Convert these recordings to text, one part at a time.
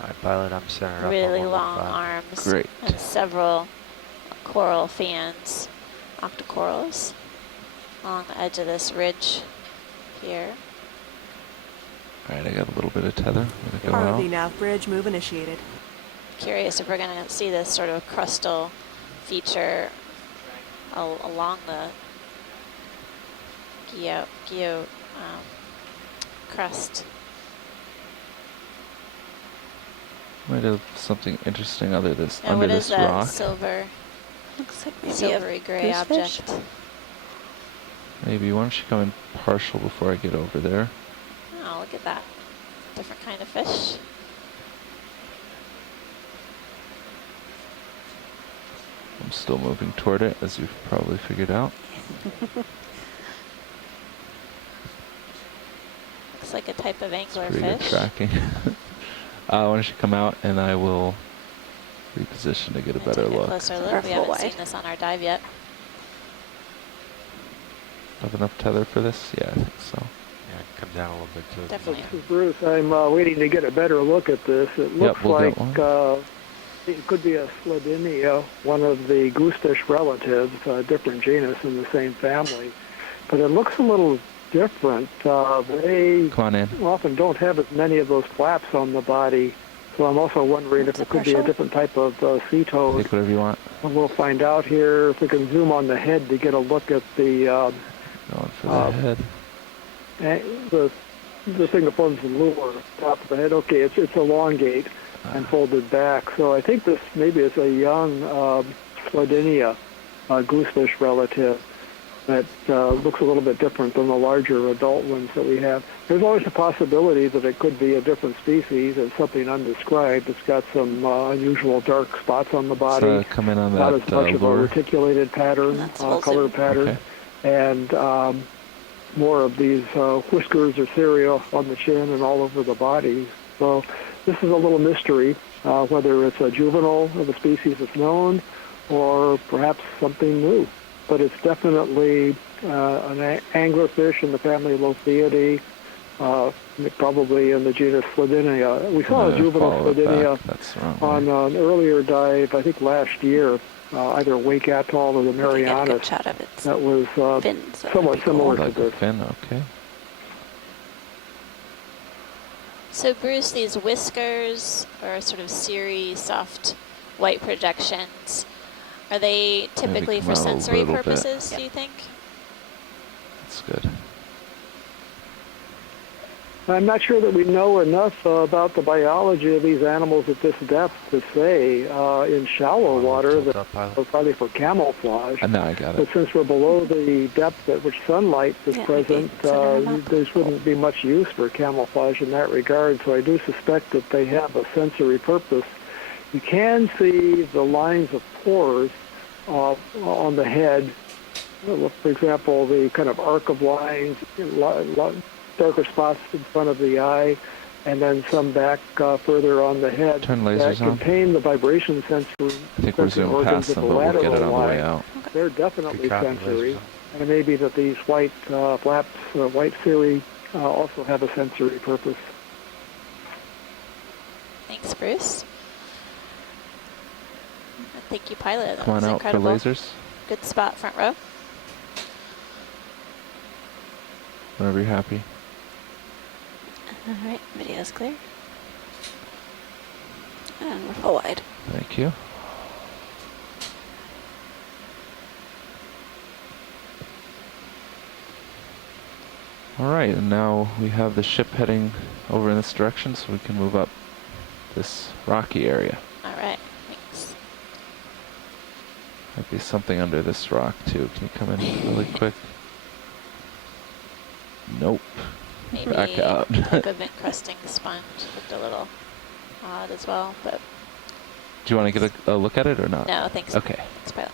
All right, pilot, I'm centered up. Really on long 115. arms. Great. And several coral fans, octocorals, along the edge of this ridge here. All right, I got a little bit of tether. I'm gonna go out. ROV nav bridge move initiated. Curious if we're going to see this sort of crustal feature along the geo crust. Might have something interesting under this And what is this that rock. silver, Looks like maybe silvery gray goosefish. object? Maybe why don't you come in partial before I get over there? Oh, look at that. Different kind of fish. I'm still moving toward it, as you've probably figured out. Looks like a type of angler Pretty good fish. tracking. Why don't you come out and I will reposition to get a better Take a look. closer look. Or We full haven't wide. seen this on our dive yet. Have enough tether for this? Yeah, I think so. Yeah, come down a little bit too. Definitely. This is Bruce. I'm waiting to get a better look at this. It looks we'll like get one. it could be a Sledinia, one of the goosefish relatives, a different genus in the same family. But it looks a little different. They Come on in. often don't have as many of those flaps on the body. So I'm also wondering What's if it a could be a partial? different type of sea toad. Take whatever you want. And we'll find out here if we can zoom on the head to get a look at the Going for the head. the thing that forms the lure, top of the head. Okay, it's elongate and folded back. So I think this maybe is a young Sledinia, goosefish relative that looks a little bit different than the larger adult ones that we have. There's always a possibility that it could be a different species and something undescribed. It's got some unusual dark spots on the body. So come in on Not that as much of a lure. reticulated pattern, That's color awesome. pattern, Okay. and more of these whiskers or cilia on the chin and all over the body. So this is a little mystery, whether it's a juvenile of a species that's known or perhaps something new. But it's definitely an anglerfish in the family of Lothiidae, probably in the genus Sledinia. We saw a juvenile Follow it Sledinia back. That's the wrong way. on an earlier dive, I think last year, either Wake Atoll or the We can get a good Marianas. shot of its That was fins. That would somewhat be cool. similar to Like a this. fin, okay. So Bruce, these whiskers or sort of cirri, soft white projections, are they typically come for out a sensory little bit. purposes, do you think? That's good. I'm not sure that we know enough about the biology of these animals at this depth to say in shallow water Tilt that up, pilot. are probably for camouflage. Now I got But it. since we're below the depth at which sunlight is Yeah, present, maybe center 'em up. there wouldn't be much use for camouflage in that regard. So I do suspect that they have a sensory purpose. You can see the lines of pores on the head. For example, the kind of arc of lines, darker spots in front of the eye, and then some back further on the head Turn that lasers on. contain the vibration sensor. I think we're zooming past them, but we'll get it on the way out. They're definitely Good copy, sensory, lasers. and it may be that these white flaps, white cirri, also have a sensory purpose. Thanks, Bruce. Thank you, pilot. That Come on was out incredible. for lasers. Good spot, front row. Whenever you're happy. All right, video's clear. And we're full wide. Thank you. All right, and now we have the ship heading over in this direction, so we can move up this rocky area. All right, thanks. Might be something under this rock too. Can you come in really quick? Nope. Maybe Back out. like a vent crusting sponge looked a little odd as well, but Do you want to get a look at it or not? no, thanks. Okay. Thanks, pilot.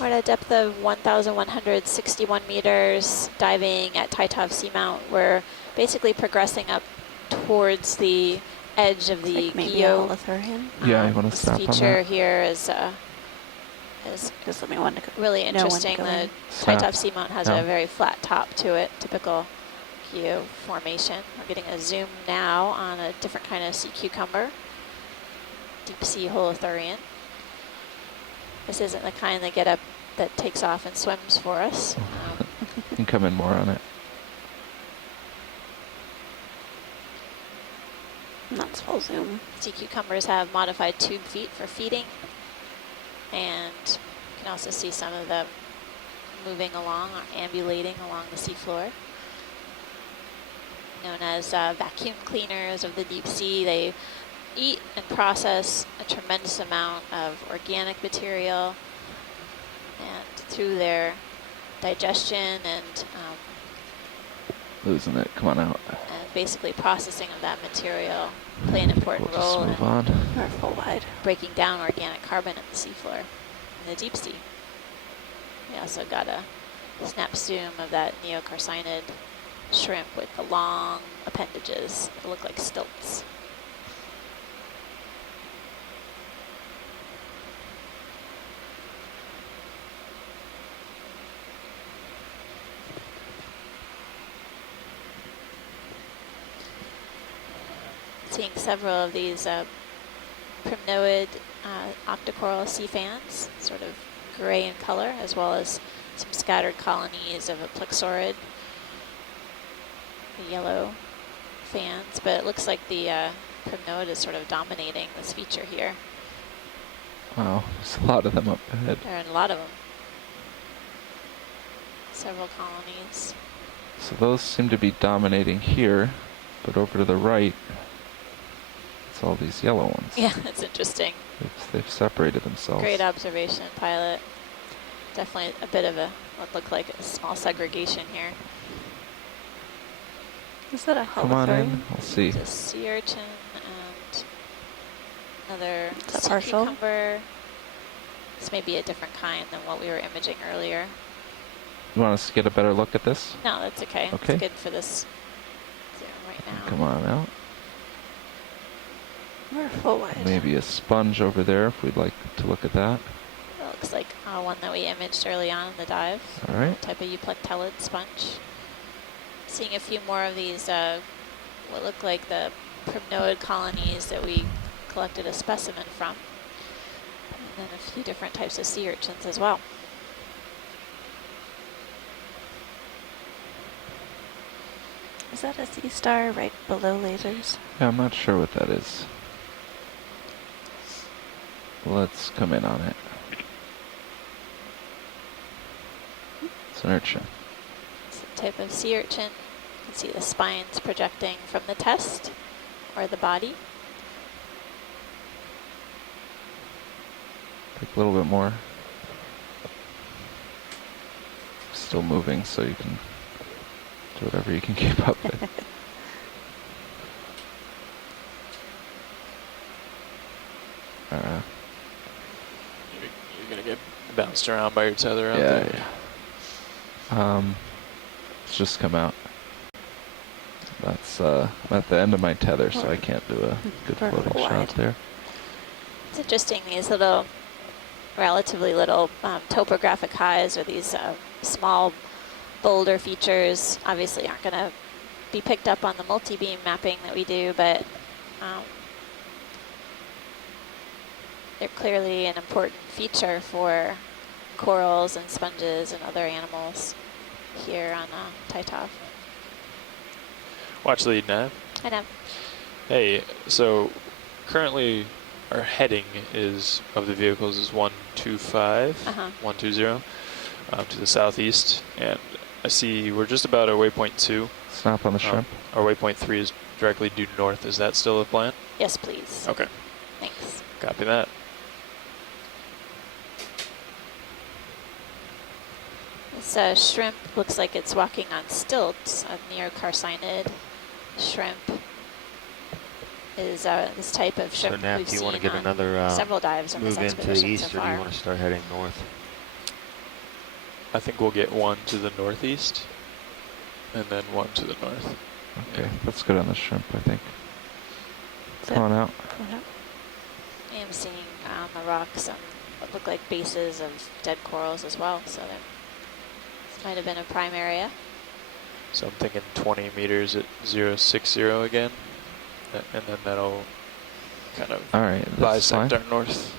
We're at a depth of 1,161 meters, diving at Taitov Seamount. We're basically progressing up towards the edge of the Like maybe Geo. Olithurian. Yeah, you want to This stop on feature that? here is is Just let me want to go. really know when to interesting. go The in. Snap. Taitov Seamount has No. a very flat top to it, typical geo formation. We're getting a zoom now on a different kind of sea cucumber, deep sea holothurian. This isn't the kind that takes off and swims for us. You can come in more on it. And that's full zoom. Sea cucumbers have modified tube feet for feeding, and you can also see some of them moving along or ambulating along the seafloor. Known as vacuum cleaners of the deep sea, they eat and process a tremendous amount of organic material, and through their digestion and Losing it. Come on out. basically processing of that material play an important We'll just role move in on. Or full wide. breaking down organic carbon in the seafloor, in the deep sea. We also got a snap zoom of that neocarcinid shrimp with the long appendages that look like stilts. Seeing several of these primnoid octocoral sea fans, sort of gray in color, as well as some scattered colonies of a plexaurid, the yellow fans, but it looks like the primnoid is sort of dominating this feature here. Wow, there's a lot of them up ahead. There are a lot of them. Several colonies. So those seem to be dominating here, but over to the right, it's all these yellow ones. Yeah, that's interesting. They've separated themselves. Great observation, pilot. Definitely a bit of what looked like a small segregation here. Is that a Come on in, holothurian? we'll see. There's a sea urchin and another Is that sea partial? cucumber. This may be a different kind than what we were imaging earlier. You want us to get a better look at this? No, that's okay. Okay. It's good for this zoom right now. Come on out. Or full wide. Maybe a sponge over there if we'd like to look at that. That looks like one that we imaged early on in the dive. All right. Type of euplectellid sponge. Seeing a few more of these, what look like the primnoid colonies that we collected a specimen from. And then a few different types of sea urchins as well. Is that a sea star right below lasers? Yeah, I'm not sure what that is. Let's come in on it. It's an urchin. It's a type of sea urchin. You can see the spines projecting from the test or the body. Take a little bit more. Still moving, so you can do whatever you can keep up with. You're gonna get bounced around by your tether out Yeah, there. yeah. It's just come out. That's I'm at the end of my tether, so I can't do a good Or floating wide. shot there. It's interesting, these little, relatively little topographic highs, or these small boulder features, obviously aren't going to be picked up on the multi-beam mapping that we do, but they're clearly an important feature for corals and sponges and other animals here on Taitov. Watch lead nav. I know. Hey, so currently our heading is of the vehicles is 125, 120 to the southeast, and I see we're just about at waypoint 2. Snap on the shrimp. Our waypoint 3 is directly due north. Is that still the plan? Yes, please. Okay, Thanks. copy that. This shrimp looks like it's walking on stilts. A neocarcinid shrimp is this type of So shrimp now, we've do you want to seen get on another several dives on this move into the expedition east, so or do you far. want to start heading north? I think we'll get one to the northeast, and then one to the north. Okay, that's good on the shrimp, I think. Is that Come on out. going up? I am seeing on the rocks some what look like bases of dead corals as well. So this might have been a prime area. So I'm thinking 20 meters at 060 again, and then that'll kind of All right, that's fine. bisect our north.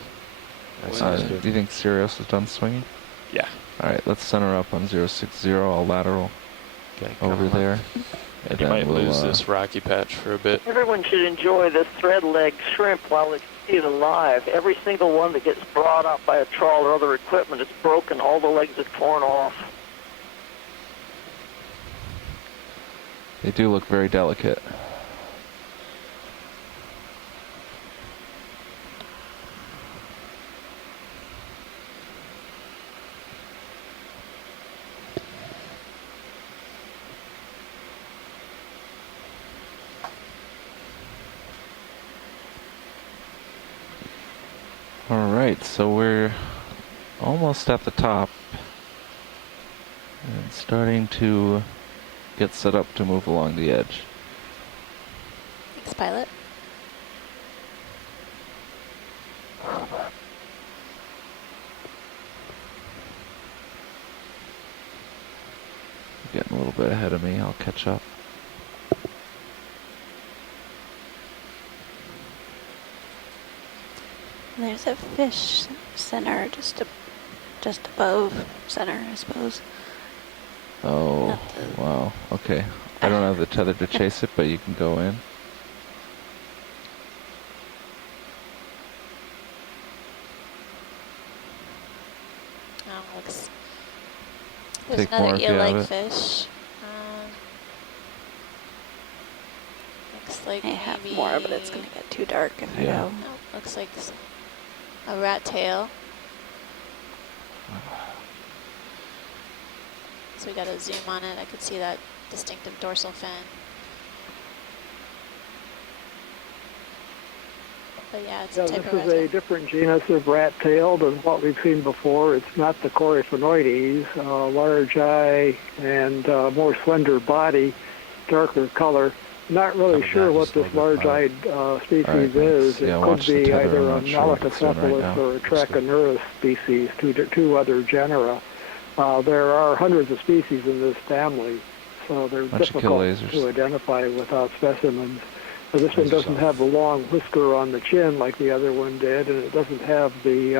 That wind. sounds Do good. you think Sirius is done swinging? Yeah. All right, let's center up on 060. I'll lateral Okay, over coming there. left. And You then might we'll, lose this rocky patch for a bit. Everyone should enjoy this thread-legged shrimp while they see it alive. Every single one that gets brought up by a trawl or other equipment is broken. All the legs are torn off. They do look very delicate. All right, so we're almost at the top and starting to get set up to move along the edge. Thanks, pilot. Getting a little bit ahead of me, I'll catch up. There's a fish center just above center, I suppose. Oh, Not the- wow, okay. I don't have the tether to chase it, but you can go in. Oh, looks. There's Take more another if you have eel-like it. fish. Looks like I have maybe more, but it's going to get too dark if I Yeah. go. No, looks like a rat tail. So we got to zoom on it. I could see that distinctive dorsal fin. But yeah, it's Yeah, a type this of is rat a tail. different genus of rat-tailed than what we've seen before. It's not the Coryphonoides, large eye and more slender body, darker color. Not really Coming sure down what just a this little bit large-eyed species All right, is. thanks. Yeah, It could watch the be tether. either I'm a not sure what it's doing right Malacocephalus now. or a Looks good. Trachinurus species, two other genera. There are hundreds of species in this family, so they're Bunch of difficult kill lasers. to identify without specimens. This one Lasers doesn't off. have the long whisker on the chin like the other one did, and it doesn't have the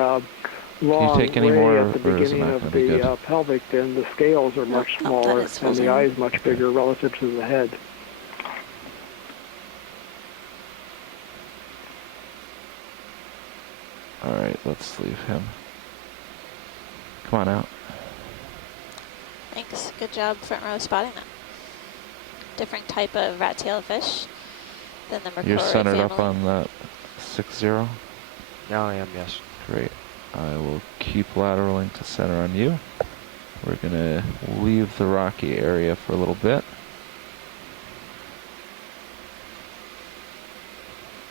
long take any ray more, at the or is it beginning not of gonna be the good? pelvic fin. The scales are much Nope, that smaller, is and the fine. eyes much bigger relative to the head. All right, let's leave him. Come on out. Thanks. Good job front row spotting that. Different type of rat-tailed fish than the Mercury You're centered family. up on that 60. Now I am, yes. Great. I will keep lateraling to center on you. We're gonna leave the rocky area for a little bit.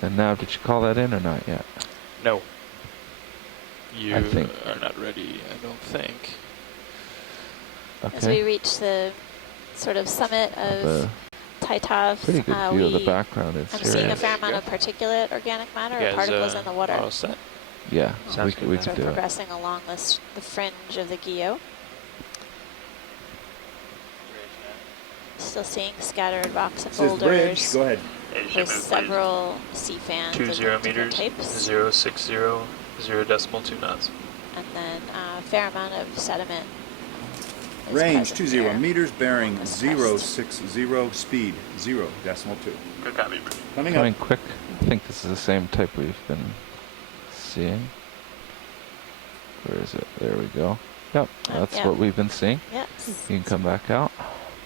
And now, did you call that in or not yet? No. You think- are not ready, I don't think. As we Okay. reach the sort of summit Have of a Taitov, pretty good view of the background. It's I'm here. seeing a There fair you amount go. of particulate organic matter You or guys, particles in the water. all set? Yeah, Sounds we good. So can do it. progressing along the fringe of the Guyot. Still seeing scattered rocks and This is Bridge. boulders Go ahead. with several sea fans of 20 different meters, types. 060, 0.2 knots. And then a fair amount of sediment. is Range present 20 here meters, bearing along this crest. 060, speed 0.2. Good copy. Coming Coming up. quick. I think this is the same type we've been seeing. Where is it? There we go. Yep, that's yeah. what we've been seeing. Yes. You can come back out.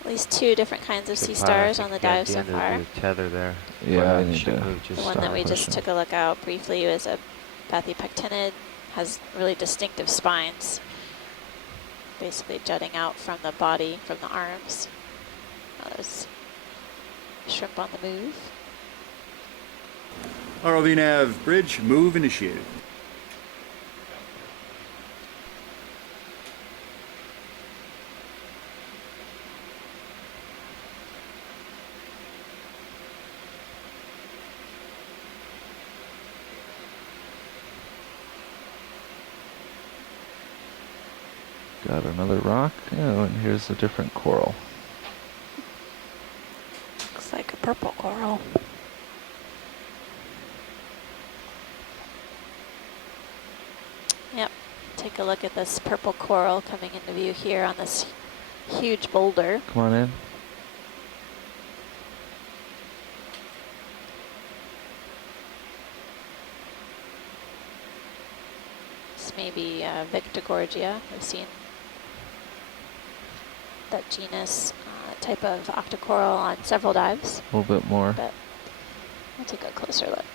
At least two different kinds of Good sea pilot. I stars think on the we got dive the so end of far. the tether there. Yeah, But I I need should to move just The one stop that we just pushing. took a look out briefly was a bathypectinid, has really distinctive spines, basically jutting out from the body, from the arms. Oh, there's shrimp on the move. ROV nav bridge move initiated. Got another rock. Oh, and here's a different coral. Looks like a purple coral. Yep. Take a look at this purple coral coming into view here on this huge boulder. Come on in. This may be Victigorgia. We've seen that genus type of octocoral on several dives, A little bit more. but we'll take a closer look.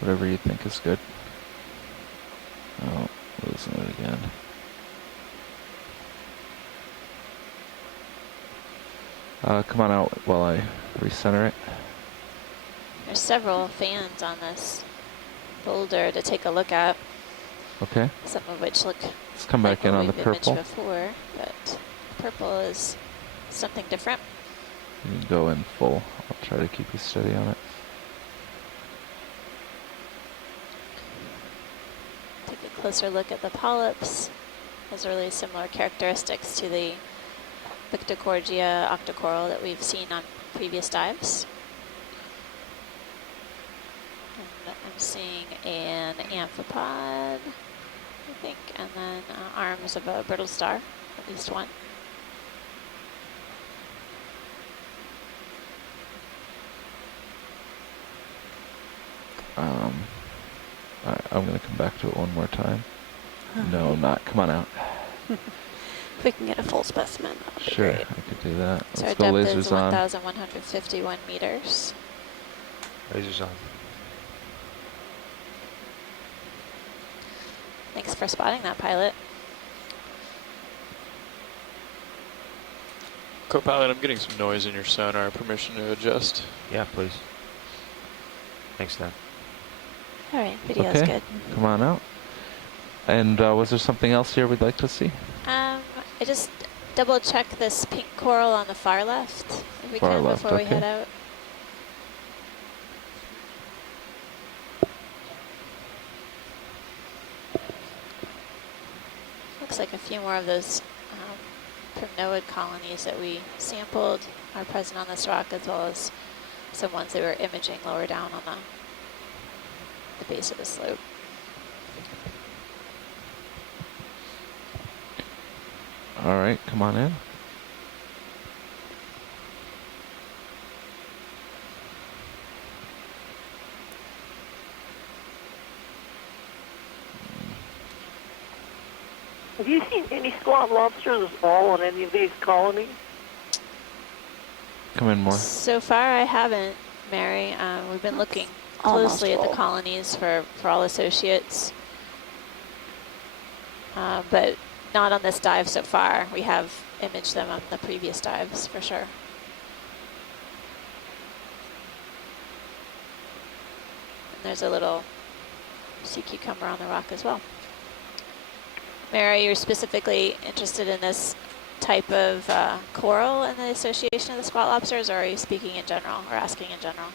Whatever you think is good. Oh, losing it again. Come on out while I recenter it. There's several fans on this boulder to take a look at, Okay. some of which look Let's come like back in what on the we've imaged purple. before, but purple is something different. You can go in full. I'll try to keep you steady on it. Take a closer look at the polyps. Has really similar characteristics to the Victigorgia octocoral that we've seen on previous dives. And I'm seeing an amphipod, I think, and then arms of a brittle star, at least one. I'm going to come back to it one more time. Okay. No, not. Come on out. If we can get a full specimen, that would be Sure, great. I could do that. So Let's our go depth is lasers on. 1,151 meters. Lasers on. Thanks for spotting that, pilot. Co-pilot, I'm getting some noise in your sonar. Permission to adjust? Yeah, please. Thanks, Dan. All right, video's Okay. good. Come on out. And was there something else here we'd like to see? I just double check this pink coral on the far left, if we Far can, left, before we okay. head out. Looks like a few more of those primnoid colonies that we sampled are present on this rock, as well as some ones that were imaging lower down on the base of the slope. All right, come on in. Have you seen any squat lobsters at all on any of these colonies? Come in more. So far, I haven't, Mary. We've been looking closely at the full. colonies for all associates, but not on this dive so far. We have imaged them on the previous dives for sure. And there's a little sea cucumber on the rock as well. Mary, you're specifically interested in this type of coral and the association of the spot lobsters, or are you speaking in general or asking in general?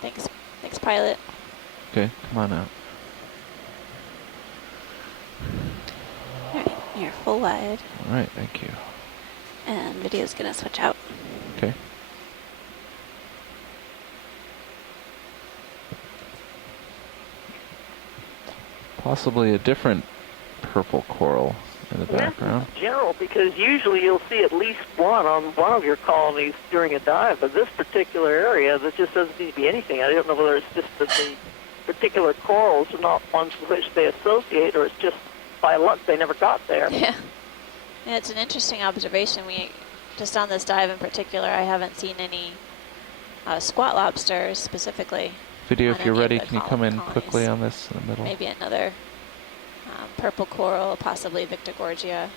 Thanks, pilot. Okay, come on out. All right, you're full wide, All right, thank you. and video's gonna switch out. Okay. Possibly a different purple coral in the background. That's general, because usually you'll see at least one on one of your colonies during a dive, but this particular area, there just doesn't seem to be anything. I don't know whether it's just that the particular corals are not ones with which they associate, or it's just by luck they never got there. Yeah, it's an interesting observation. We just on this dive in particular, I haven't seen any squat lobsters specifically. Video, on if you're any of ready, the can you come in colonies. quickly on this in the middle? Maybe another purple coral, possibly Victigorgia.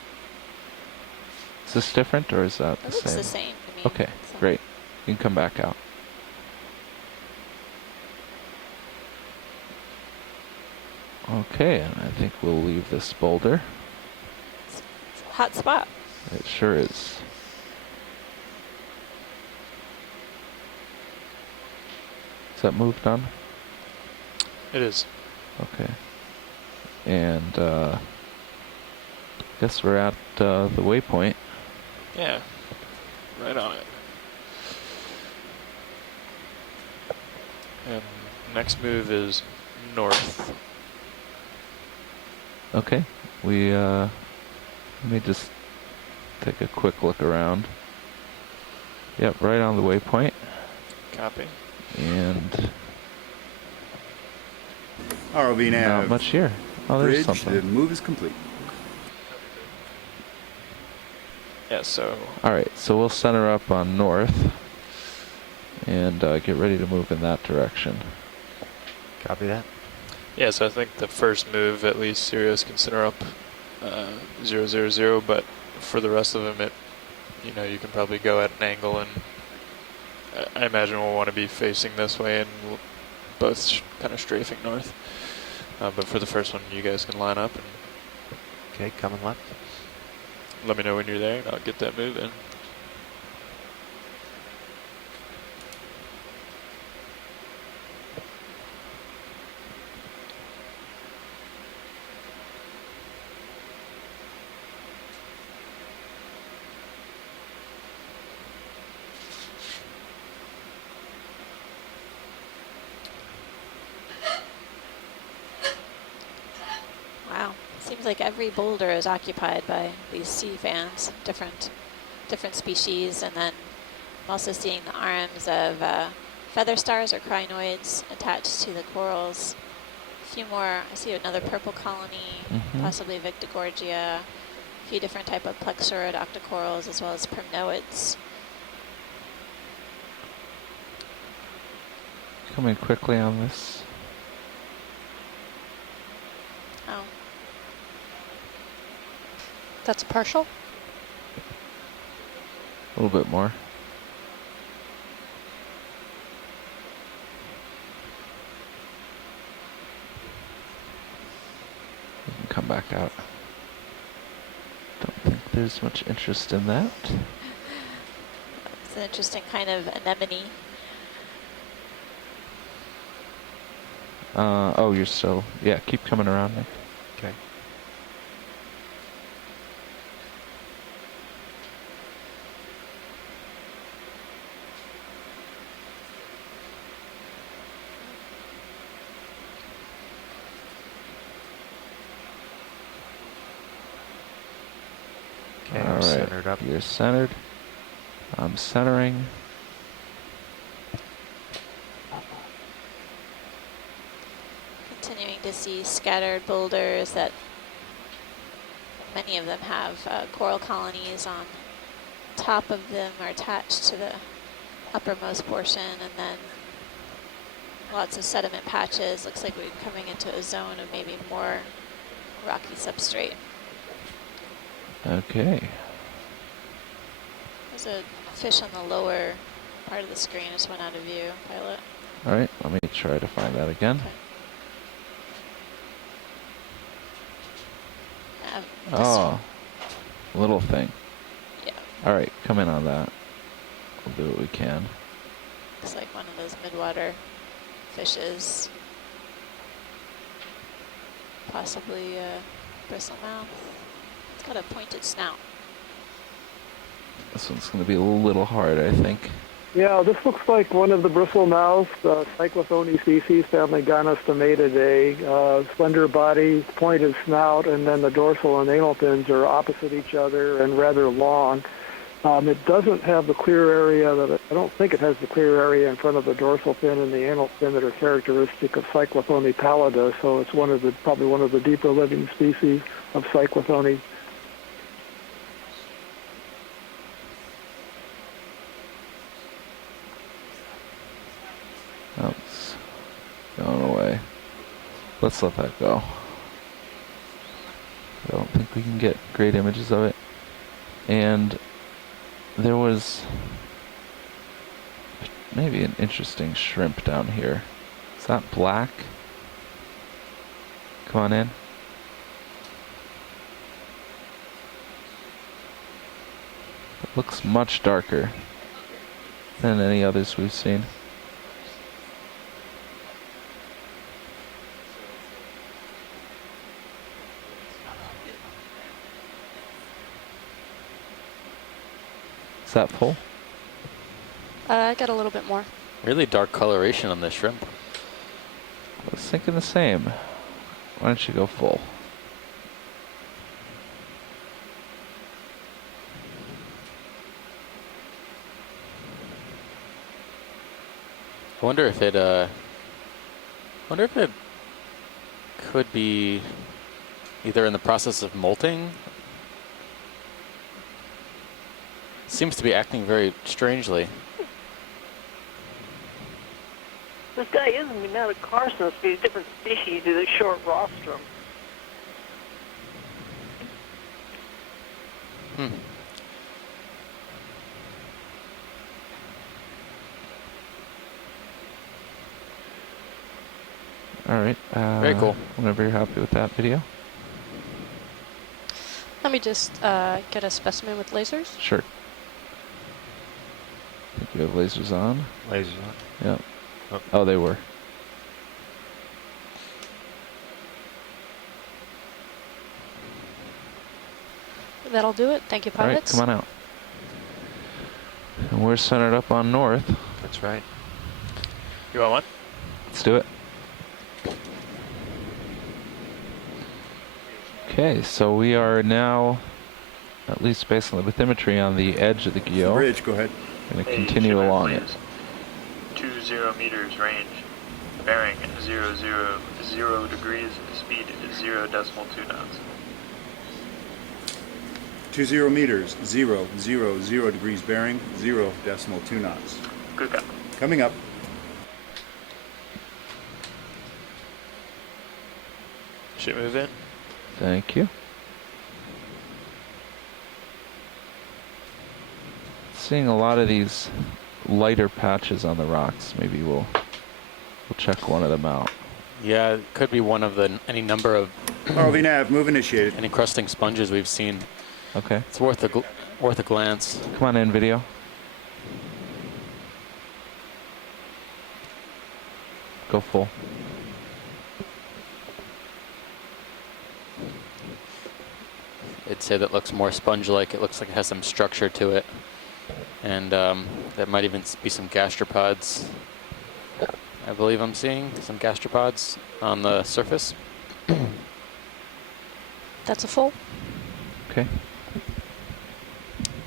Is this different or is that It the looks same? the same to me. Okay, So- great. You can come back out. Okay, and I think we'll leave this boulder. It's a hot spot. It sure is. Is that move done? It is. Okay. And guess we're at the waypoint. Yeah. Right on it. And next move is north. Okay. We let me just take a quick look around. Yep, right on the waypoint. Copy. And ROV nav. not much here. Oh, there's Bridge, something. the move is complete. Yeah, so Alright, so we'll center up on north and get ready to move in that direction. Copy that. yeah, so I think the first move, at least Sirius can center up 000, but for the rest of them, you can probably go at an angle, and I imagine we'll want to be facing this way and both kind of strafing north. But for the first one, you guys can line up and Okay, coming left. let me know when you're there, and I'll get that move in. Wow, seems like every boulder is occupied by these sea fans, different species, and then I'm also seeing the arms of feather stars or crinoids attached to the corals. A few more, I see another purple colony, possibly Victigorgia, a few different type of plexurid octocorals as well as primnoids. Coming quickly on this. Oh, That's a partial? A little bit more. We can come back out. Don't think there's much interest in that. it's an interesting kind of anemone. Oh, you're still... Yeah, keep coming around, Nick. Okay. Okay, I'm Alright, centered up. you're centered. I'm centering. Continuing to see scattered boulders that many of them have coral colonies on top of them or attached to the uppermost portion, and then lots of sediment patches. Looks like we're coming into a zone of maybe more rocky substrate. Okay. There's a fish on the lower part of the screen. Just went out of view, pilot. Alright, let me try to find that again. Okay. Oh, little thing. Yeah, Alright, come in on that. We'll do what we can. looks like one of those midwater fishes. Possibly a bristlemouth. It's got a pointed snout. This one's going to be a little hard, I think. Yeah, this looks like one of the bristlemouths, Cyclothone species, family gynostomated, a slender body, pointed snout, and then the dorsal and anal fins are opposite each other and rather long. It doesn't have the clear area I don't think it has the clear area in front of the dorsal fin and the anal fin that are characteristic of Cyclothone pallida, so it's probably one of the deeper living species of Cyclothone. Oh, it's going away. Let's let that go. I don't think we can get great images of it. And there was maybe an interesting shrimp down here. Is that black? Come on in. It looks much darker than any others we've seen. that full? I got a little bit more. Really dark coloration on this shrimp. I was thinking the same. Why don't you go full? I wonder if it could be either in the process of molting. Seems to be acting very strangely. This guy is in the amount of carcinoid, these different species of the short rostrum. Hmm. All right. Very cool. Whenever you're happy with that video. Let me just get a specimen with lasers. Sure. I think you have lasers on. Lasers on. Yep. Oh. Oh, they were. That'll do it. Thank you, All right, pilots. come on out. And we're centered up on north. That's right. You want one? Let's do it. Okay, so we are now, at least based on the bathymetry, on the edge of the Guyot. Bridge, go ahead. Going to continue along it. 20 meters range, bearing 000 degrees, speed 0.2 knots. 20 meters, 000 degrees bearing, 0.2 knots. Good guy. Coming up. Should move in. Thank you. Seeing a lot of these lighter patches on the rocks. Maybe we'll check one of them out. Yeah, it could be one of the any number of ROV nav, move initiated. any crusting sponges we've seen. Okay. It's worth a glance. Come on in, video. Go full. I'd say that looks more sponge-like. It looks like it has some structure to it. And there might even be some gastropods. I believe I'm seeing some gastropods on the surface. That's a full. Okay.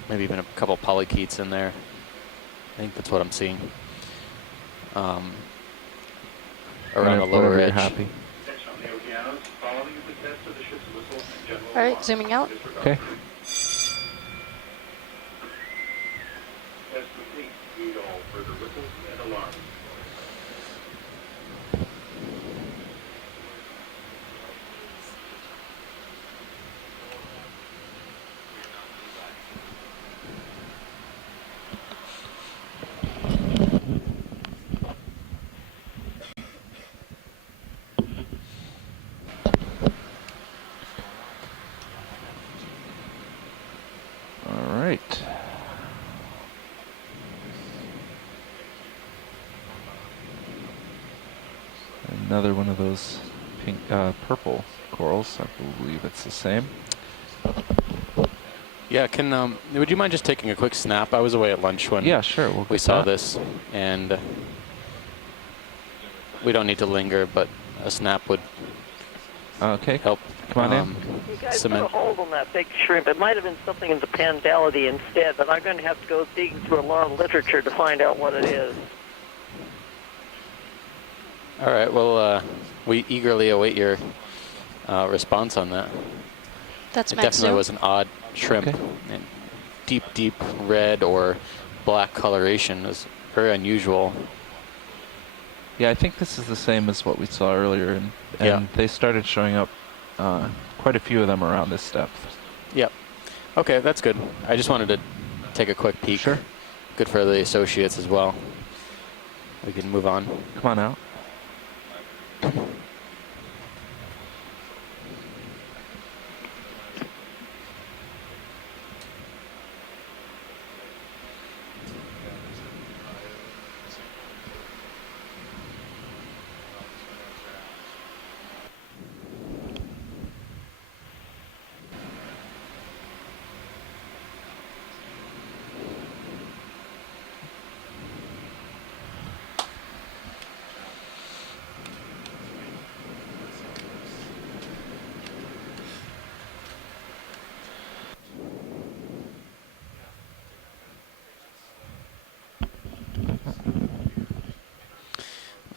Maybe even a couple polychaetes in there. I think that's what I'm seeing. Around the lower Whenever you're edge. happy. All right, zooming out. Okay. All right. Another one of those pink, purple corals. I believe it's the same. Yeah, would you mind just taking a quick snap? I was away at lunch when Yeah, sure. We'll we get saw that. this, and we don't need to linger, but a snap would Okay. help. Come on in. You guys put a Cement. hold on that big shrimp. It might have been something in the Pandality instead, but I'm going to have to go digging through a lot of literature to find out what it is. All right, well, we eagerly await your response on that. That's It max definitely zoom. was an odd shrimp. Okay. And deep red or black coloration is very unusual. Yeah, I think this is the same as what we saw earlier, and Yeah. they started showing up, quite a few of them around this depth. Yep. Okay, that's good. I just wanted to take a quick peek. Sure. Good for the associates as well. We can move on. Come on out.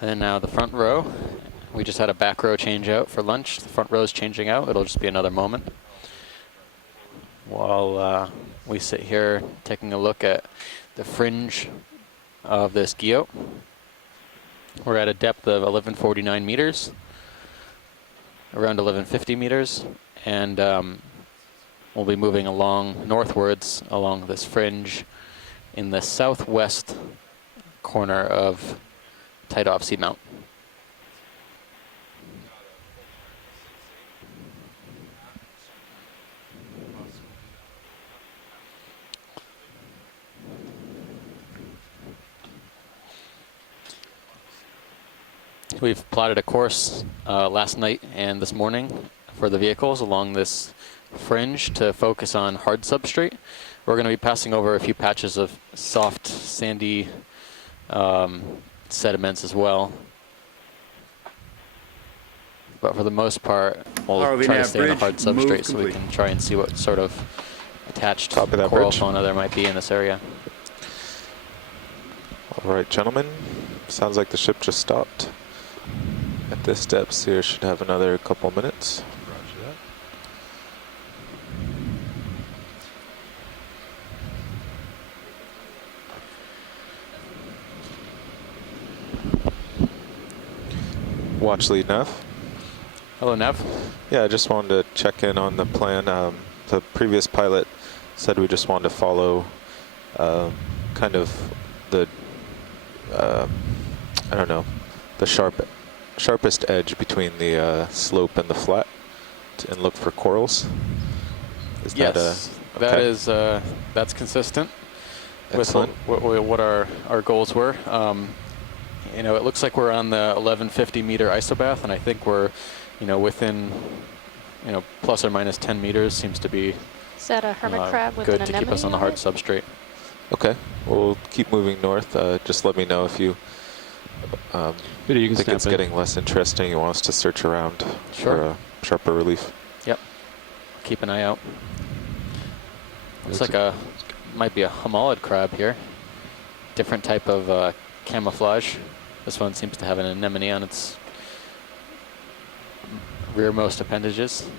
And now the front row. We just had a back row change out for lunch. The front row is changing out. It'll just be another moment while we sit here taking a look at the fringe of this guyot. We're at a depth of 1149 meters, around 1150 meters, and we'll be moving along northwards along this fringe in the southwest corner of tight off seamount. We've plotted a course last night and this morning for the vehicles along this fringe to focus on hard substrate. We're going to be passing over a few patches of soft, sandy sediments as well. But for the most part, we'll ROV try to nav stay on a bridge, hard move substrate so we complete. can try and see what sort of attached Copy that coral bridge. fauna there might be in this area. All right, gentlemen. Sounds like the ship just stopped. At this depth here, should have another couple minutes. Roger that. Watch lead nav. Hello, Nev. Yeah, I just wanted to check in on the plan. The previous pilot said we just wanted to follow kind of the, I don't know, the sharpest edge between the slope and the flat and look for corals. Is Yes, that okay? that's consistent Excellent. with what our goals were. You know, it looks like we're on the 1150 meter isobath, and I think we're, you know, within, you know, plus or minus 10 meters seems to be Is that a hermit crab with an good to keep us on the hard substrate. Okay, we'll keep moving north. Just let me know if you Video, you can think snap it's in. getting less interesting. You want us to search around Sure. for a sharper relief. Yep. Keep an eye out. Looks Looks like might be a homalid crab here. Different type of camouflage. This one seems to have an anemone on its rearmost appendages.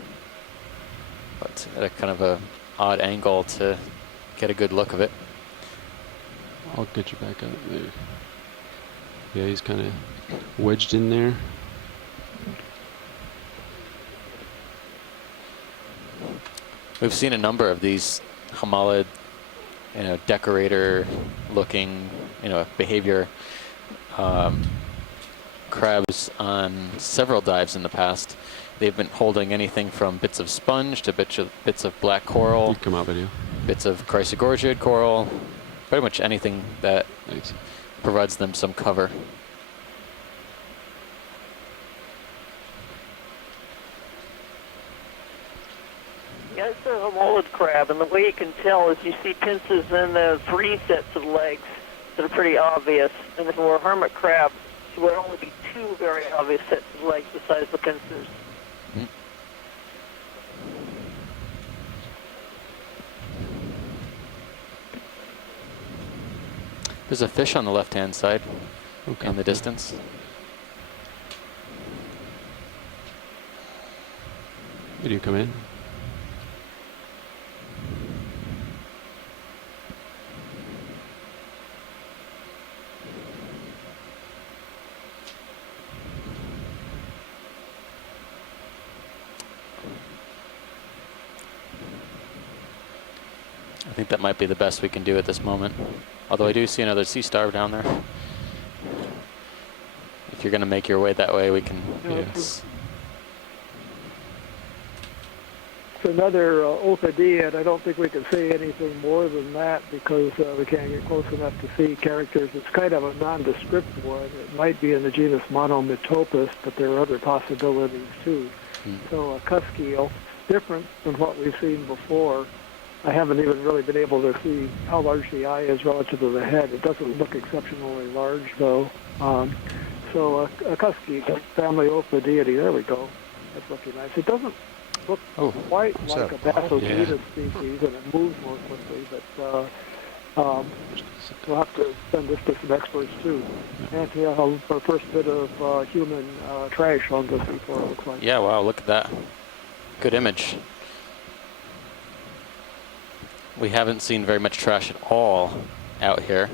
But at a kind of a odd angle to get a good look of it. I'll get you back up there. Yeah, he's kind of wedged in there. We've seen a number of these homalid, you know, decorator-looking, you know, behavior crabs on several dives in the past. They've been holding anything from bits of sponge to bits of black coral, You come out video. bits of chrysogorgiid coral, pretty much anything that Thanks. provides them some cover. Yeah, it's a homalid crab, and the way you can tell is you see pincers in the 3 sets of legs that are pretty obvious. And if it were a hermit crab, there would only be 2 very obvious sets of legs besides the pincers. There's a fish on the left-hand side Okay. in the distance. Video, come in. I think that might be the best we can do at this moment. Although I do see another sea star down there. If you're going to make your way that way, we can. Yes. It's another Ophidea, and I don't think we can say anything more than that because we can't get close enough to see characters. It's kind of a nondescript one. It might be in the genus Monometopus, but there are other possibilities too. So a cusk eel, different than what we've seen before. I haven't even really been able to see how large the eye is relative to the head. It doesn't look exceptionally large, though. So a cusk eel, family Ophidiidae, there we go. That's looking nice. It doesn't look quite like a Bassogetus species, and it moves more quickly, but We'll have to send this to some experts too. And our first bit of human trash on this before it looks like. Yeah, wow, look at that. Good image. We haven't seen very much trash at all out here.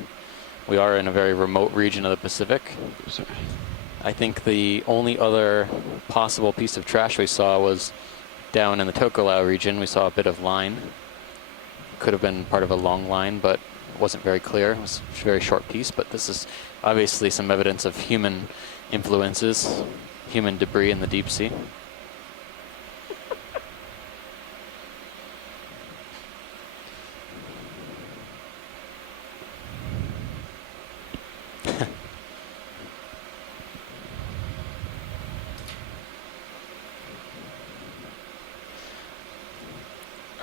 We are in a very remote region of the Pacific. Sorry. I think the only other possible piece of trash we saw was down in the Tokelau region. We saw a bit of line. Could have been part of a long line, but it wasn't very clear. It was a very short piece, but this is obviously some evidence of human influences, human debris in the deep sea.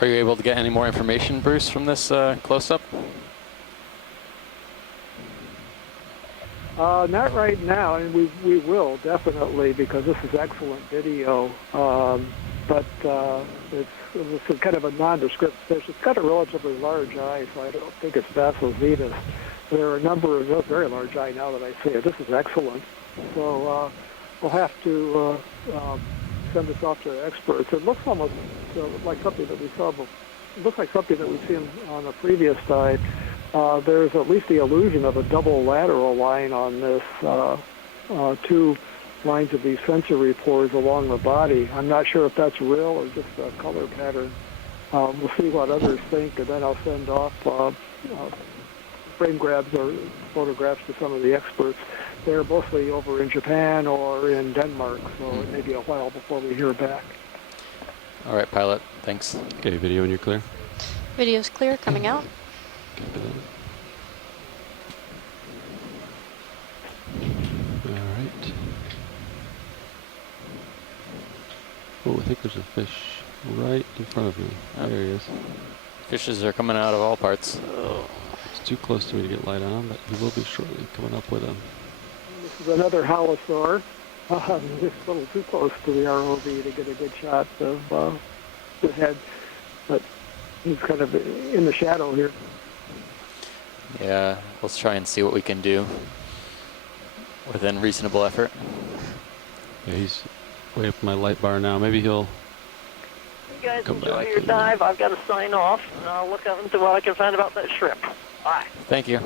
Are you able to get any more information, Bruce, from this close-up? Not right now, and we will definitely, because this is excellent video. But it's kind of a nondescript fish. It's got a relatively large eye, so I don't think it's Bassozetus. There are a number of those very large eye now that I see it. This is excellent. So we'll have to send this off to experts. It looks almost like something that we saw before. It looks like something that we've seen on the previous dive. There's at least the illusion of a double lateral line on this, two lines of these sensory pores along the body. I'm not sure if that's real or just a color pattern. We'll see what others think, and then I'll send off frame grabs or photographs to some of the experts. They're mostly over in Japan or in Denmark, so it may be a while before we hear back. All right, pilot. Thanks. Okay, video when you're clear. Video's clear, coming out. Copy that. All right. Oh, I think there's a fish right in front of me. There he is. Fishes are coming out of all parts. It's too close to me to get light on, but he will be shortly coming up with him. This is another halosaur. Just a little too close to the ROV to get a good shot of the head, but he's kind of in the shadow here. Yeah, let's try and see what we can do within reasonable effort. Yeah, he's way up my light bar now. Maybe he'll You guys come enjoy back your dive. I've got to sign off, and I'll look up into what I can find about that shrimp. Bye. Thank you.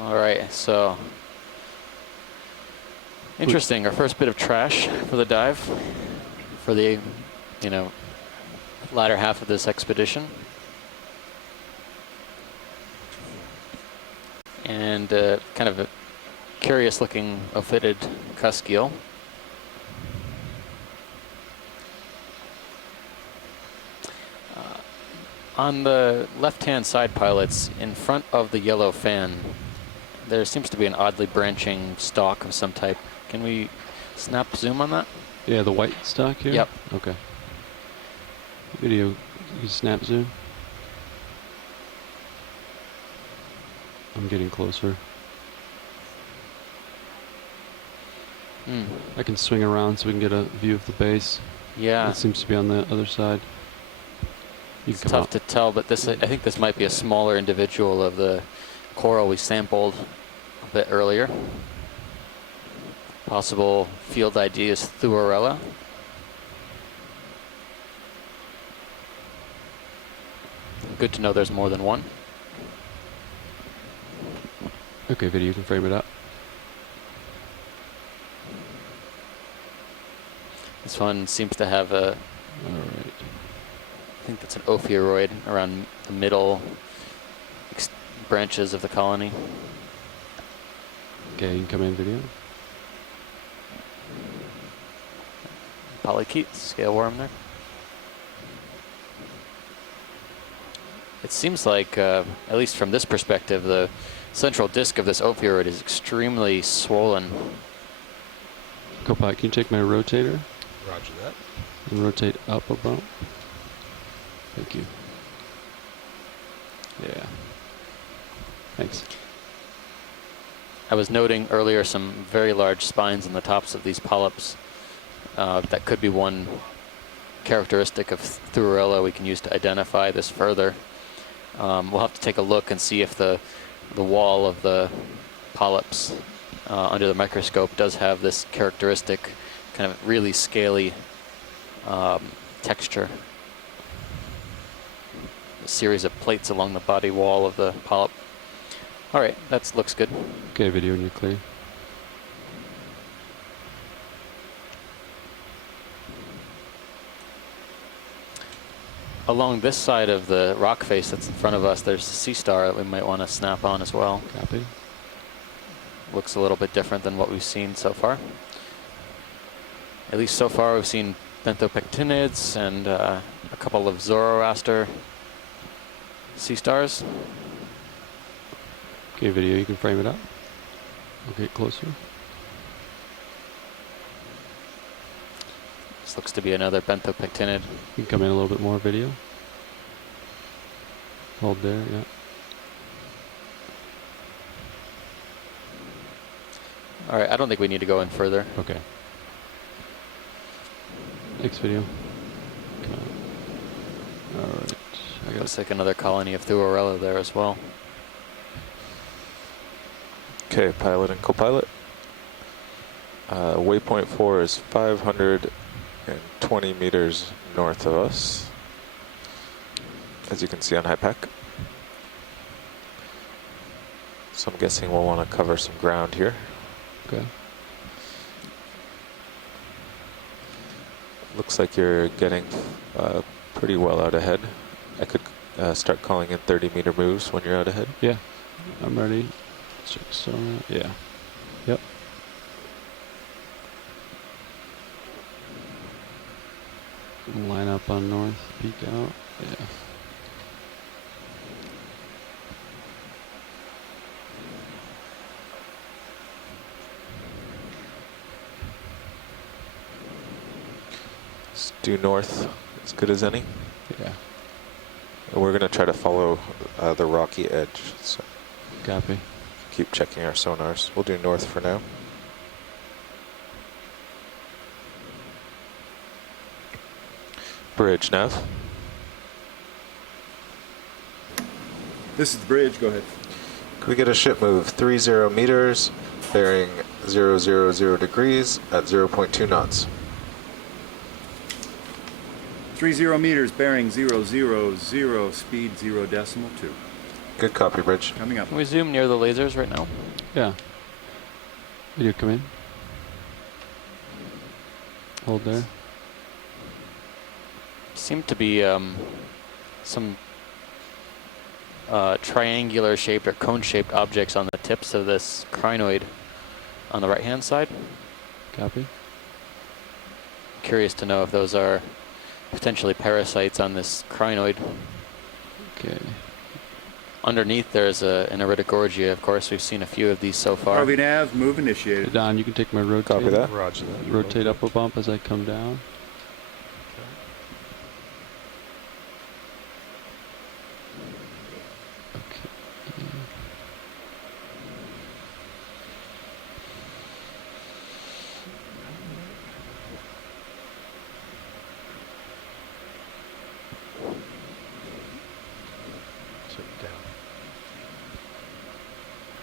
All right, so interesting. Our first bit of trash for the dive, for the, latter half of this expedition. And kind of a curious-looking ophidid cusk eel. On the left-hand side, pilots, in front of the yellow fan, there seems to be an oddly branching stalk of some type. Can we snap zoom on that? Yeah, the white stock here? Yep. Okay. Video, you snap zoom. I'm getting closer. I can swing around so we can get a view of the base. Yeah. It seems to be on the other side. It's tough to tell, but I think this might be a smaller individual of the coral we sampled a bit earlier. Possible field ID is Thuarella. Good to know there's more than one. Okay, video, you can frame it up. This one seems to have a, Alright. I think that's an ophiuroid around the middle branches of the colony. Okay, you can come in video. Polychaete, scale worm there. It seems like, at least from this perspective, the central disc of this ophiuroid is extremely swollen. Copilot, can you take my rotator? Roger that. And rotate up about. Thank you. Yeah. Thanks. I was noting earlier some very large spines in the tops of these polyps. That could be one characteristic of Thurella we can use to identify this further. We'll have to take a look and see if the wall of the polyps under the microscope does have this characteristic kind of really scaly texture. A series of plates along the body wall of the polyp. All right, that looks good. Okay, video when you're clear. Along this side of the rock face that's in front of us, there's a sea star that we might want to snap on as well. Copy. Looks a little bit different than what we've seen so far. At least so far we've seen benthopectinids and a couple of Zoroaster sea stars. Okay, video, you can frame it up. I'll get closer. This looks to be another benthopectinid. You can come in a little bit more, video. Hold there, yeah. All right, I don't think we need to go in further. Okay. Next video. All right. I got Looks like another colony of Thurella there as well. Okay, pilot and co-pilot. Waypoint 4 is 520 meters north of us, as you can see on HiPAC. So I'm guessing we'll want to cover some ground here. Okay. Looks like you're getting pretty well out ahead. I could start calling in 30-meter moves when you're out ahead. Yeah, I'm ready. Check sonar. Yeah. Yep. Line up on north, peek out. Yeah. Let's do north as good as any. Yeah. And we're going to try to follow the rocky edge. So Copy. keep checking our sonars. We'll do north for now. Bridge, nav. This is the bridge. Go ahead. Can we get a ship move 30 meters, bearing 000 degrees at 0.2 knots? 30 meters, bearing 000, speed 0.2. Good copy, Bridge. Coming up. Can we zoom near the lasers right now? Yeah. Video come in. Hold there. Seem to be some triangular shaped or cone shaped objects on the tips of this crinoid on the right hand side. Copy. Curious to know if those are potentially parasites on this crinoid. Okay. Underneath there's an Iridogorgia, of course. We've seen a few of these so far. ROV nav, move initiated. Don, you can take my rotate. Copy that. Roger that. Rotate up a bump as I come down.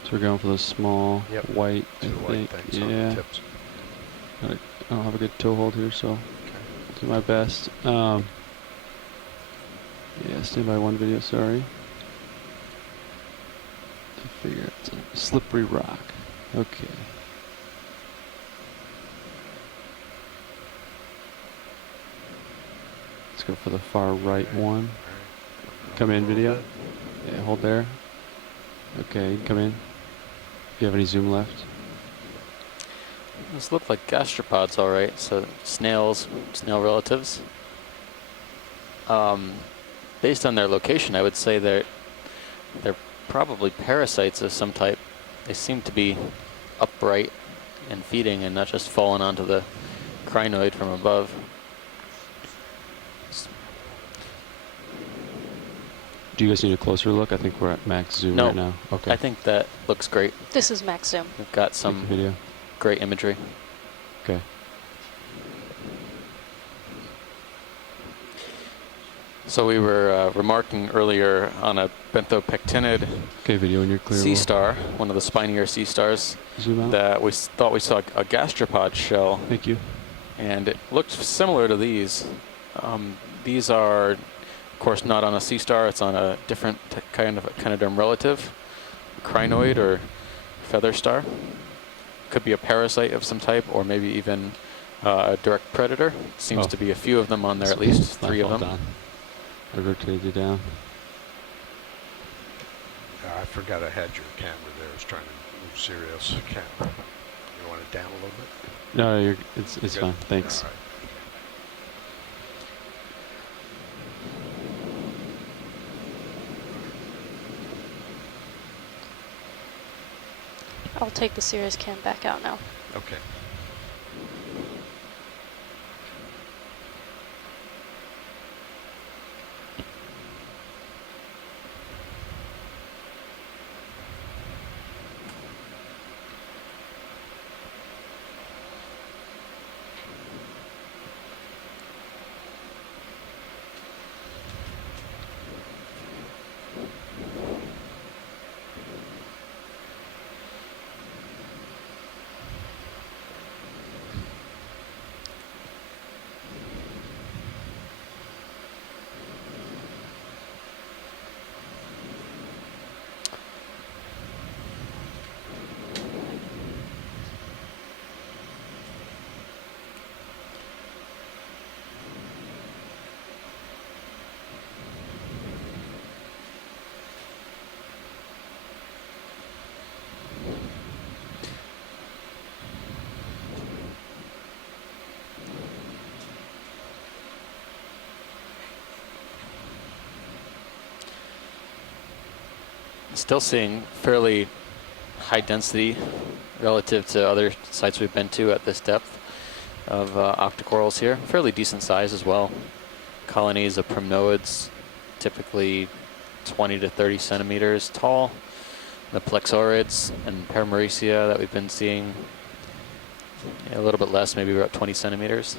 So we're going for the small white, Two I white think. things on Yeah. the tips. I don't have a good toe hold here, so Okay. I'll do my best. Yeah, stand by one video, sorry. I figure it's a slippery rock. Okay. Let's go for the far right one. Come in, video. Yeah, hold there. Okay, come in. Do you have any zoom left? These look like gastropods, all right. So snails, snail relatives. Based on their location, I would say they're probably parasites of some type. They seem to be upright and feeding and not just falling onto the crinoid from above. Do you guys need a closer look? I think we're at max zoom right now. Okay. I think that looks great. This is max zoom. We've got Take some the video. great imagery. Okay. So we were remarking earlier on a benthopectinid Okay, video when you're clear. sea star, one of the spinier sea stars, Zoom out. that we thought we saw a gastropod shell, Thank you. and it looked similar to these. These are, of course, not on a sea star. It's on a different kind of echinoderm relative, crinoid or feather star. Could be a parasite of some type, or maybe even a direct predator. Seems to be a few of them on there, at least 3 of them. Down. I rotated you down. I forgot I had your camera there. I was trying to move Sirius camera. You want it down a little bit? No, it's Good? fine. Thanks. All right. I'll take the Sirius cam back out now. Okay. Still seeing fairly high density relative to other sites we've been to at this depth of octocorals here. Fairly decent size as well. Colonies of primnoids, typically 20 to 30 centimeters tall. The plexaurids and paramaricia that we've been seeing, a little bit less, maybe about 20 centimeters.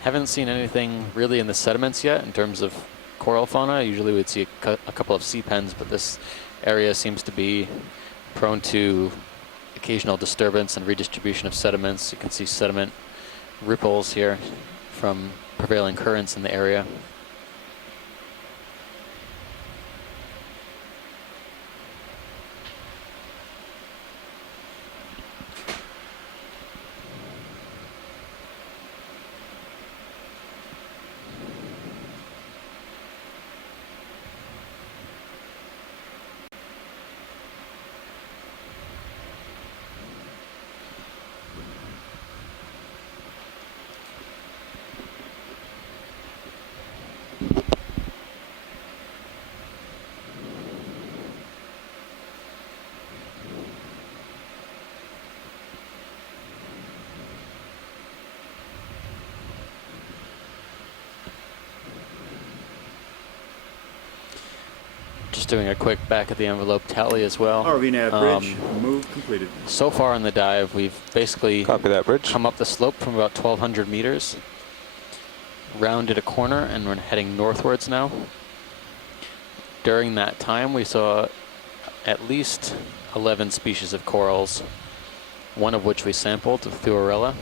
Haven't seen anything really in the sediments yet in terms of coral fauna. Usually we'd see a couple of sea pens, but this area seems to be prone to occasional disturbance and redistribution of sediments. You can see sediment ripples here from prevailing currents in the area. Just doing a quick back of the envelope tally as well. ROV nav bridge, move completed. So far in the dive, we've basically Copy that, bridge. come up the slope from about 1,200 meters, rounded a corner, and we're heading northwards now. During that time, we saw at least 11 species of corals, one of which we sampled, Thuarella.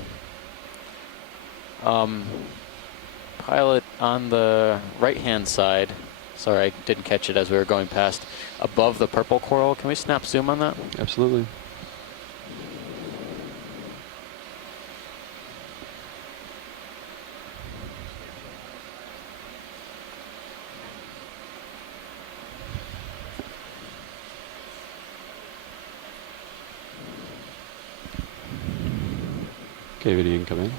Pilot on the right-hand side. Sorry, I didn't catch it as we were going past. Above the purple coral, can we snap zoom on that? Absolutely. Okay, video can come in.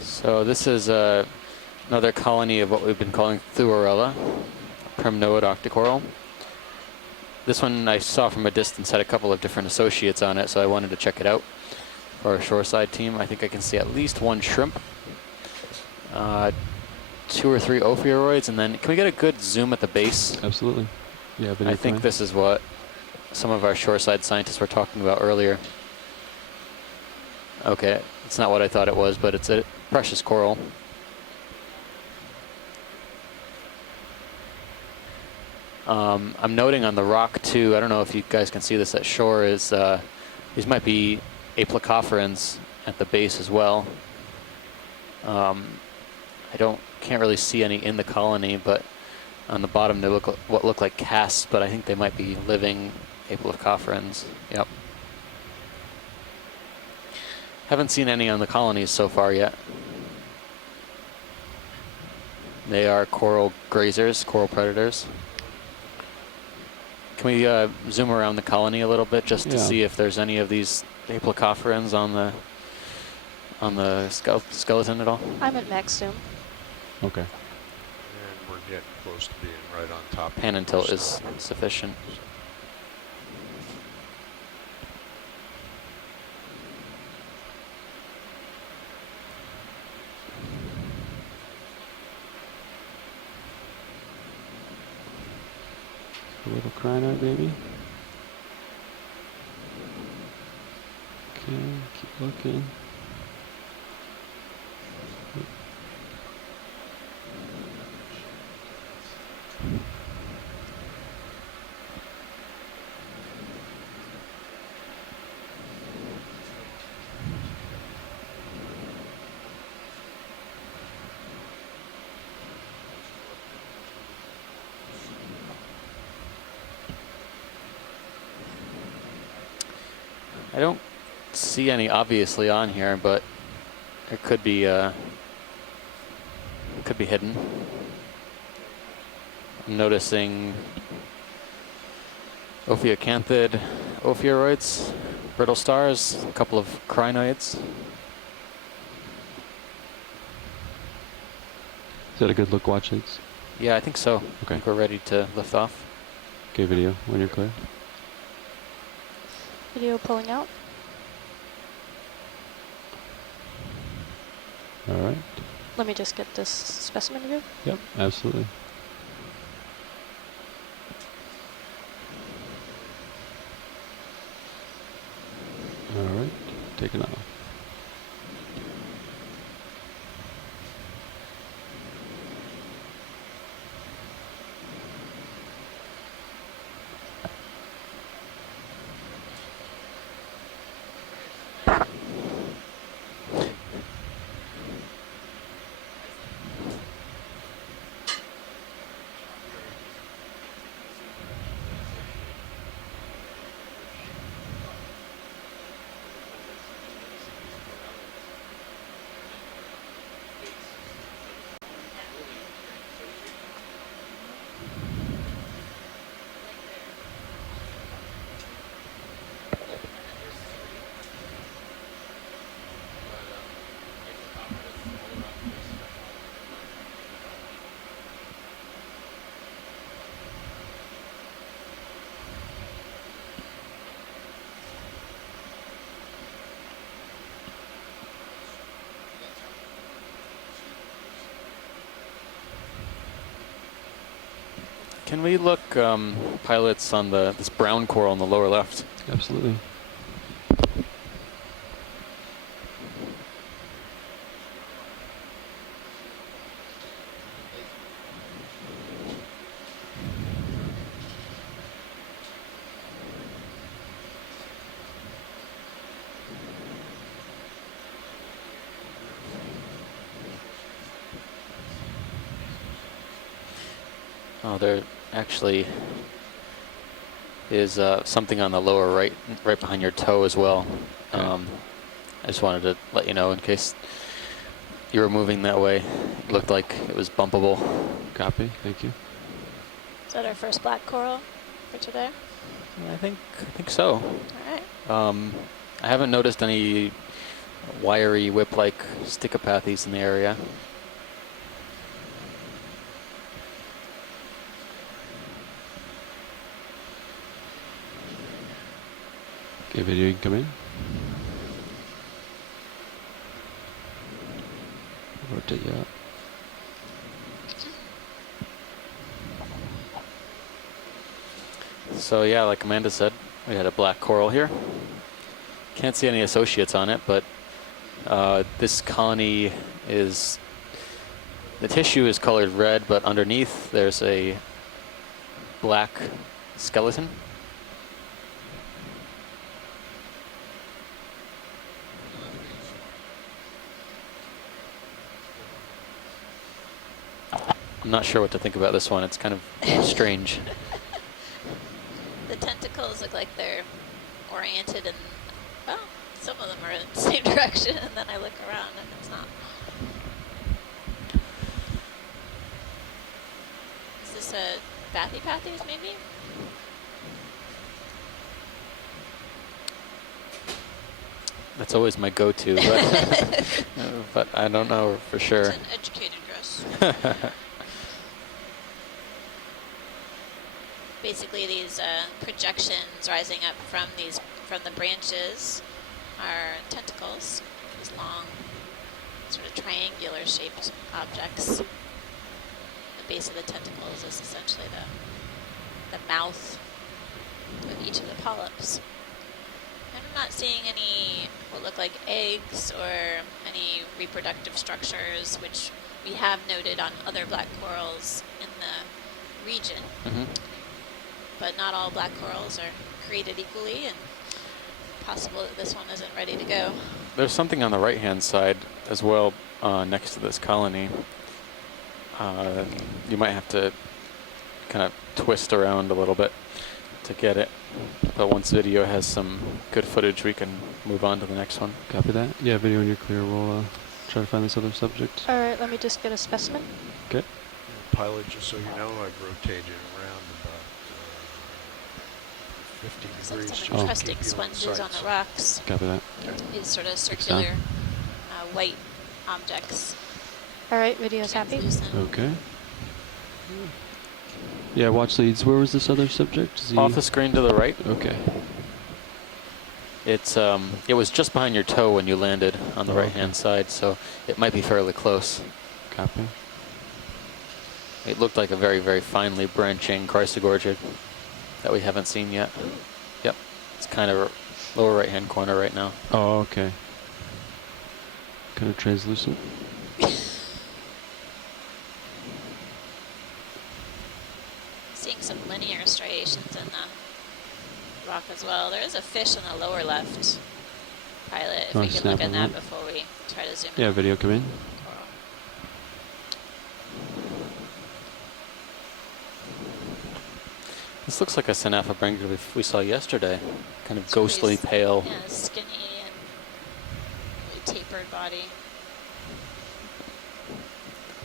So this is another colony of what we've been calling Thuarella, primnoid octocoral. This one I saw from a distance had a couple of different associates on it, so I wanted to check it out for our shoreside team. I think I can see at least one shrimp, 2 or 3 ophiuroids, and then can we get a good zoom at the base? Absolutely. Yeah, I think this is what some of our shoreside scientists were talking about earlier. Okay, it's not what I thought it was, but it's a precious coral. I'm noting on the rock too, I don't know if you guys can see this at shore, is these might be aplacophorans at the base as well. Can't really see any in the colony, but on the bottom they look what look like casts, but I think they might be living aplacophorans. Yep. Haven't seen any on the colonies so far yet. They are coral grazers, coral predators. Can we zoom around the colony a little bit just to see if there's any of these aplacophorans on the skeleton at all? I'm at max zoom. Okay. And we're getting close to being right on top. Pan and tilt is sufficient. A little crinoid, maybe. Okay, keep looking. I don't see any obviously on here, but it could be hidden. I'm noticing Ophiacanthid ophiuroids, brittle stars, a couple of crinoids. Is that a good look, watch leads? Yeah, I think so. Okay. I think we're ready to lift off. Okay, video when you're clear. Video pulling out. All right. Let me just get this specimen view. Yep, absolutely. All right, taking off. Can we look, pilots, on this brown coral on the lower left? Absolutely. Oh, there actually is something on the lower right behind your toe as well. Okay. I just wanted to let you know in case you were moving that way. It looked like it was bumpable. Copy, thank you. Is that our first black coral for today? I think so. All right. I haven't noticed any wiry whip-like sticopathies in the area. Okay, video, you can come in. Rotate you up. So yeah, like Amanda said, we had a black coral here. Can't see any associates on it, but This colony is, the tissue is colored red, but underneath there's a black skeleton. I'm not sure what to think about this one. It's kind of strange. The tentacles look like they're oriented in, well, some of them are in the same direction, and then I look around and it's not. Is this a Bathypathes maybe? That's always my go-to, but, but I don't know for sure. It's an educated guess. Basically, these projections rising up from the branches are tentacles. These long, sort of triangular-shaped objects. The base of the tentacles is essentially the mouth of each of the polyps. And I'm not seeing any what look like eggs or any reproductive structures, which we have noted on other black corals in the region. Mm-hmm. But not all black corals are created equally, and possible that this one isn't ready to go. There's something on the right-hand side as well next to this colony. You might have to kind of twist around a little bit to get it. But once video has some good footage, we can move on to the next one. Copy that. Yeah, video when you're clear. We'll try to find this other subject. All right, let me just get a specimen. Okay. Pilot, just so you know, I've rotated around about 50 Some degrees. interesting just to keep you sponges on sight. the rocks. Copy that. These sort of circular white objects. All right, video's happy. Translucent. Okay. Yeah, watch leads. Where was this other subject? Is he... Off the screen to the right. Okay. It's it was just behind your toe when you landed on the right-hand side, so it might be fairly close. Copy. It looked like a very, very finely branching chrysogorgid that we haven't seen yet. Yep, it's kind of lower right-hand corner right now. Oh, okay. Kind of translucent. Seeing some linear striations in the rock as well. There is a fish in the lower left, Pilot, if we can look at that before we try to zoom in. Yeah, video come in. This looks like a Synaphabranchid we saw yesterday. Kind of It's ghostly pretty pale. Yeah, skinny and really tapered body.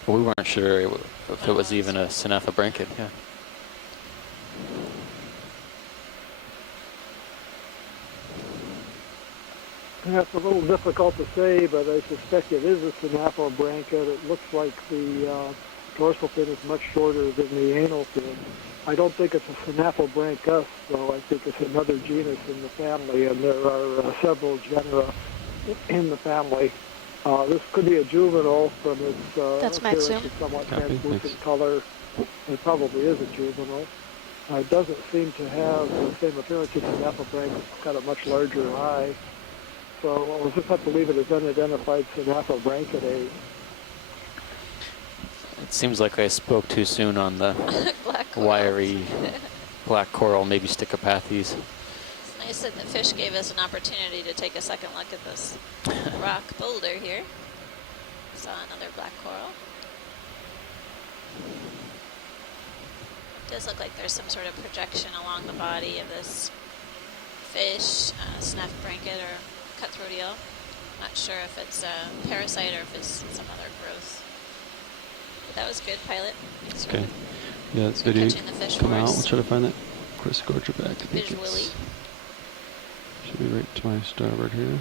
But we weren't sure if it was even a Synaphabranchid. Yeah. That's a little difficult to say, but I suspect it is a Synaphabranchid. It looks like the dorsal fin is much shorter than the anal fin. I don't think it's a Synaphabranchus, though. I think it's another genus in the family, and there are several genera in the family. This could be a juvenile from its That's max zoom. somewhat Copy, translucent thanks. color. It probably is a juvenile. It doesn't seem to have the same appearance as Synaphabranchus. It's got a much larger eye. So we'll just have to leave it as unidentified Synaphabranchidae. It seems like I spoke too soon on the Black coral. wiry black coral, maybe Stichopathes. It's nice that the fish gave us an opportunity to take a second look at this rock boulder here. Saw another black coral. It does look like there's some sort of projection along the body of this fish, Synaphabranchid or cutthroat eel. Not sure if it's a parasite or if it's some other growth. But that was good, Pilot. Thanks Okay. for Yeah, it's video catching the fish come for out. us. We'll try to find that chrysogorgid back. I think Visually. should be right to my starboard here.